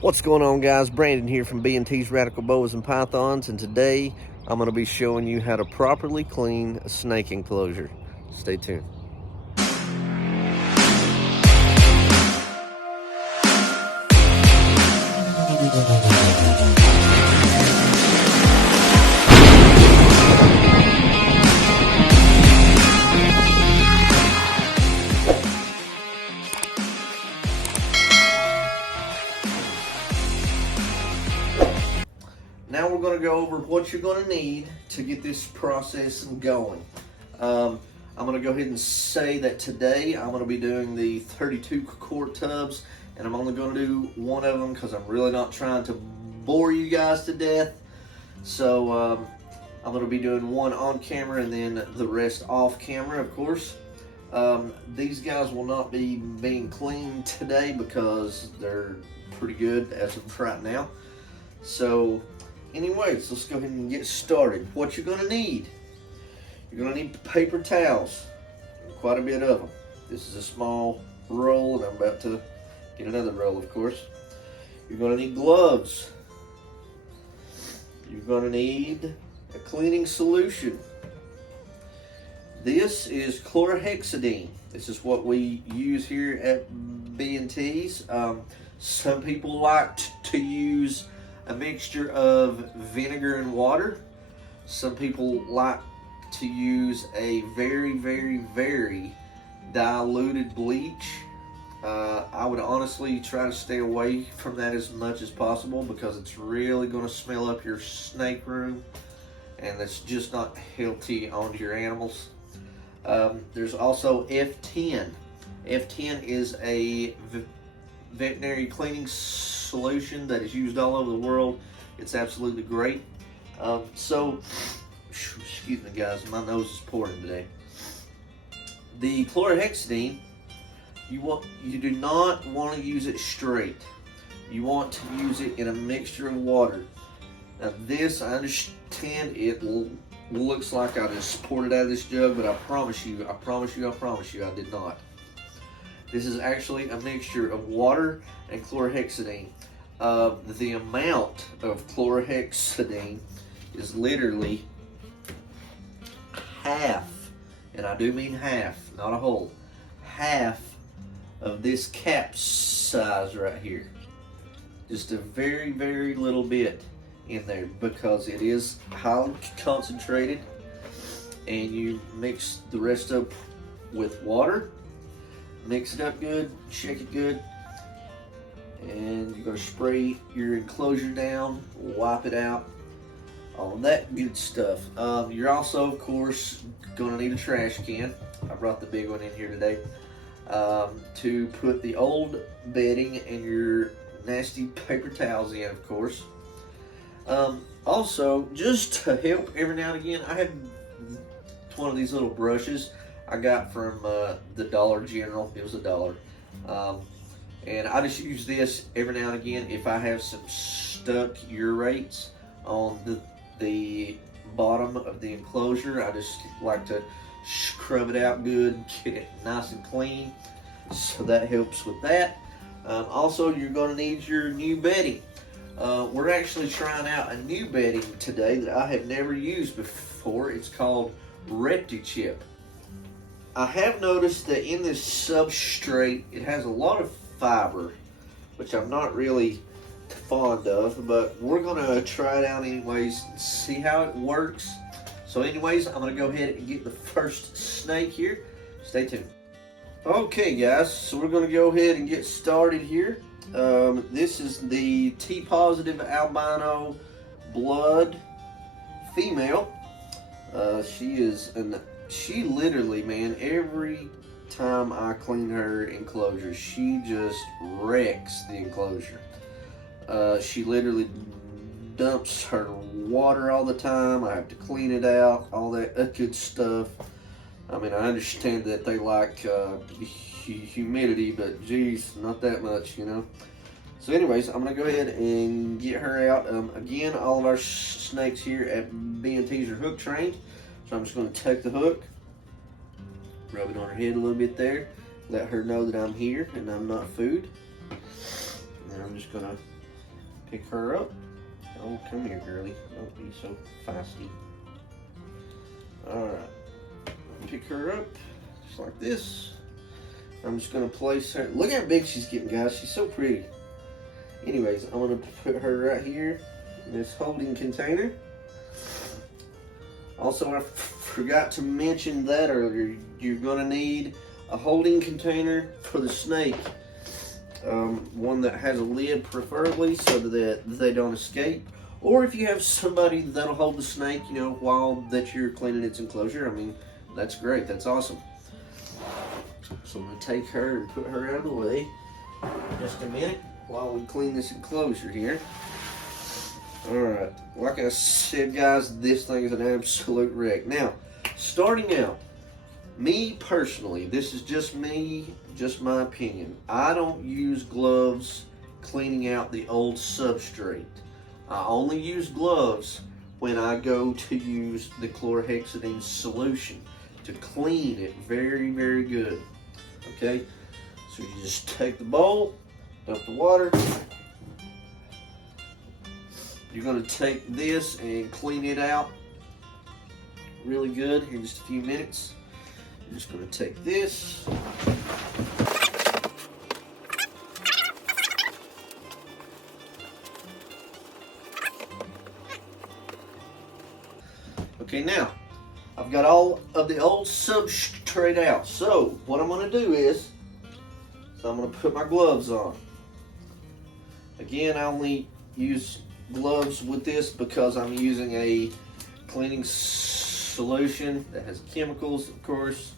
What's going on, guys? Brandon here from B&T's Radical Boas and Pythons, and today I'm going to be showing you how to properly clean a snake enclosure. Stay tuned. Now we're going to go over what you're going to need to get this process going. I'm going to go ahead and say that today I'm going to be doing the 32 quart tubs, and I'm only going to do one of them because I'm really not trying to bore you guys to death. So I'm going to be doing one on camera and then the rest off camera, of course. These guys will not be being cleaned today because they're pretty good as of right now. So anyways, let's go ahead and get started. What you're going to need: you're going to need paper towels, quite a bit of them. This is a small roll, and I'm about to get another roll, of course. You're going to need gloves. You're going to need a cleaning solution. This is chlorhexidine. This is what we use here at B&T's. Some people like to use a mixture of vinegar and water. Some people like to use a very, very, very diluted bleach. I would honestly try to stay away from that as much as possible because it's really going to smell up your snake room, and that's just not healthy on your animals. There's also F10. F10 is a veterinary cleaning solution that is used all over the world. It's absolutely great. Excuse me, guys, my nose is pouring today. The chlorhexidine, you do not want to use it straight. You want to use it in a mixture of water. Now this, I understand it looks like I just poured it out of this jug, but I promise you, I did not. This is actually a mixture of water and chlorhexidine. The amount of chlorhexidine is literally half, and I do mean half, not a whole, half of this cap size right here. Just a very, very little bit in there because it is highly concentrated, and you mix the rest up with water. Mix it up good, shake it good, and you're going to spray your enclosure down, wipe it out, all of that good stuff. You're also, of course, going to need a trash can. I brought the big one in here today to put the old bedding and your nasty paper towels in, of course. Also, just to help every now and again, I have one of these little brushes I got from the Dollar General. It was $1. And I just use this every now and again if I have some stuck urates on the bottom of the enclosure. I just like to scrub it out good, get it nice and clean. So that helps with that. Also, you're going to need your new bedding. We're actually trying out a new bedding today that I have never used before. It's called ReptiChip. I have noticed that in this substrate, it has a lot of fiber, which I'm not really fond of, but we're going to try it out anyways and see how it works. So anyways, I'm going to go ahead and get the first snake here. Stay tuned. Okay, guys, so we're going to go ahead and get started here. This is the T-positive albino blood female. She literally, man, every time I clean her enclosure, she just wrecks the enclosure. She literally dumps her water all the time. I have to clean it out, all that good stuff. I mean, I understand that they like humidity, but geez, not that much, you know. So anyways, I'm going to go ahead and get her out. Again, all of our snakes here at B&T's are hook trained. So I'm just going to take the hook, rub it on her head a little bit there, let her know that I'm here and I'm not food. And I'm just going to Pick her up. Oh, come here, girly. Don't be so feisty. Alright. Pick her up, just like this. I'm just going to place her. Look how big she's getting, guys. She's so pretty. Anyways, I'm going to put her right here in this holding container. Also, I forgot to mention that earlier. You're going to need a holding container for the snake. One that has a lid, preferably, so that they don't escape. Or if you have somebody that'll hold the snake, you know, while that you're cleaning its enclosure, I mean, that's great. That's awesome. So I'm going to take her and put her out of the way just a minute while we clean this enclosure here. Alright, like I said, guys, this thing is an absolute wreck. Now, starting out, me personally, this is just me, just my opinion. I don't use gloves cleaning out the old substrate. I only use gloves when I go to use the chlorhexidine solution to clean it very, very good. Okay, so you just take the bowl, dump the water. You're going to take this and clean it out really good in just a few minutes. You're just going to take this. Okay, now I've got all of the old substrate out. So what I'm going to do is, I'm going to put my gloves on. Again, I only use gloves with this because I'm using a cleaning solution that has chemicals, of course.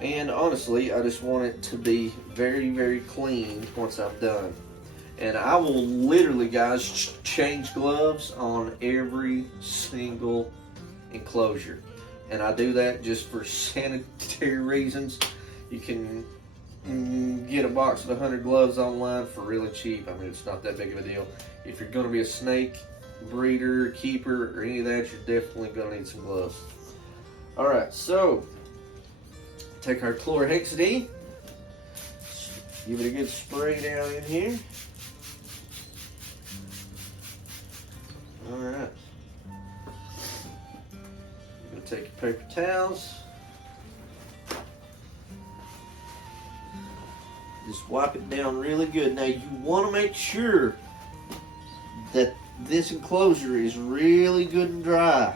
And honestly, I just want it to be very, very clean once I'm done. And I will literally, guys, change gloves on every single enclosure. And I do that just for sanitary reasons. You can get a box of 100 gloves online for really cheap. I mean, it's not that big of a deal. If you're going to be a snake breeder, keeper, or any of that, you're definitely going to need some gloves. Alright, so take our chlorhexidine, give it a good spray down in here. Alright. You're going to take your paper towels. Just wipe it down really good. Now you want to make sure that this enclosure is really good and dry.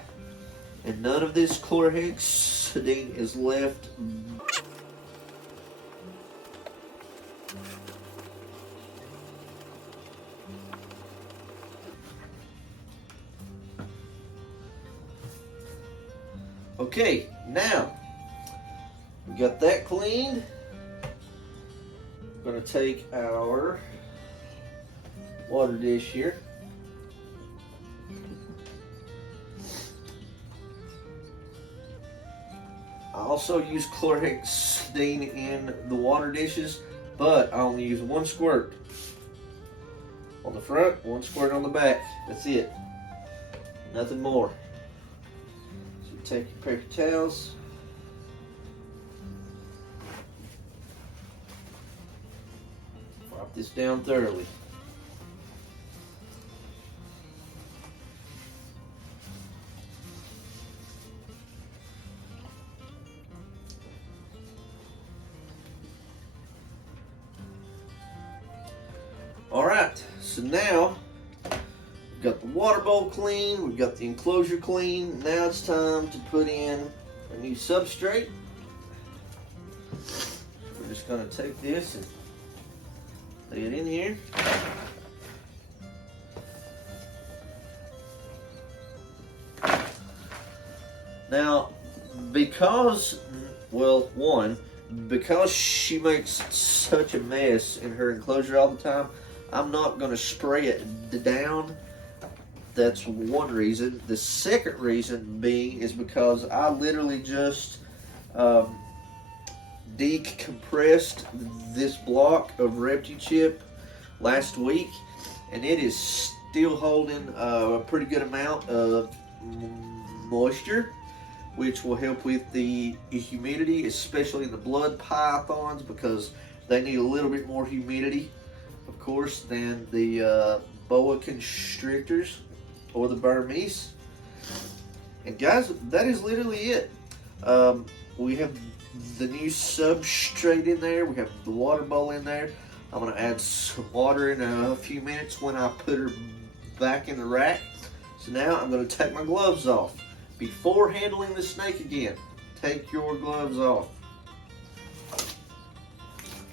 And none of this chlorhexidine is left. Okay, now we got that cleaned. We're going to take our water dish here. I also use chlorhexidine in the water dishes, but I only use one squirt on the front, one squirt on the back. That's it. Nothing more. So you take your paper towels. Wipe this down thoroughly. Alright, so now we've got the water bowl clean, we've got the enclosure clean. Now it's time to put in a new substrate. We're just going to take this and lay it in here. Now, because, well, because she makes such a mess in her enclosure all the time, I'm not going to spray it down. That's one reason. The second reason being is because I literally just decompressed this block of ReptiChip last week, and it is still holding a pretty good amount of moisture, which will help with the humidity, especially in the blood pythons, because they need a little bit more humidity of course, than the boa constrictors or the Burmese. And guys, that is literally it. We have the new substrate in there. We have the water bowl in there. I'm going to add some water in a few minutes when I put her back in the rack. So now I'm going to take my gloves off. Before handling the snake again, take your gloves off.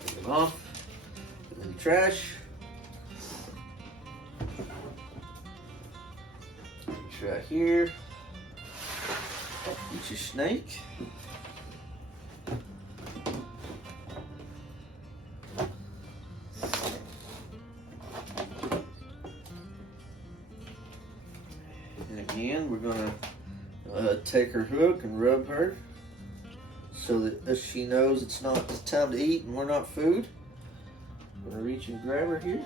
Take them off. Put them in the trash. Right here. Get your snake. And again, we're going to take her hook and rub her so that she knows it's time to eat and we're not food. I'm going to reach and grab her here.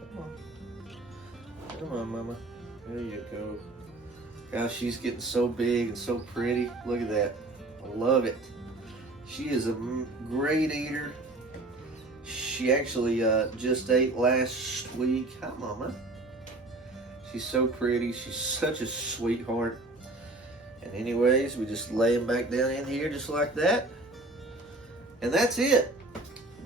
Come on. Come on, Mama. There you go. Gosh, she's getting so big and so pretty. Look at that. I love it. She is a great eater. She actually just ate last week. Hi, Mama. She's so pretty. She's such a sweetheart. And anyways, we just lay them back down in here just like that. And that's it.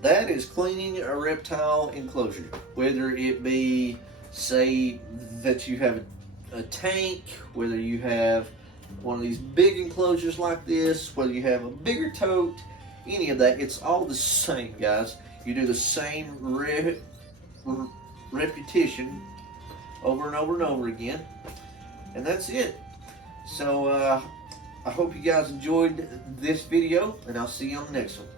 That is cleaning a reptile enclosure. Whether it be, say, that you have a tank, whether you have one of these big enclosures like this, whether you have a bigger tote, any of that, it's all the same, guys. You do the same repetition over and over and over again, and that's it. So I hope you guys enjoyed this video, and I'll see you on the next one.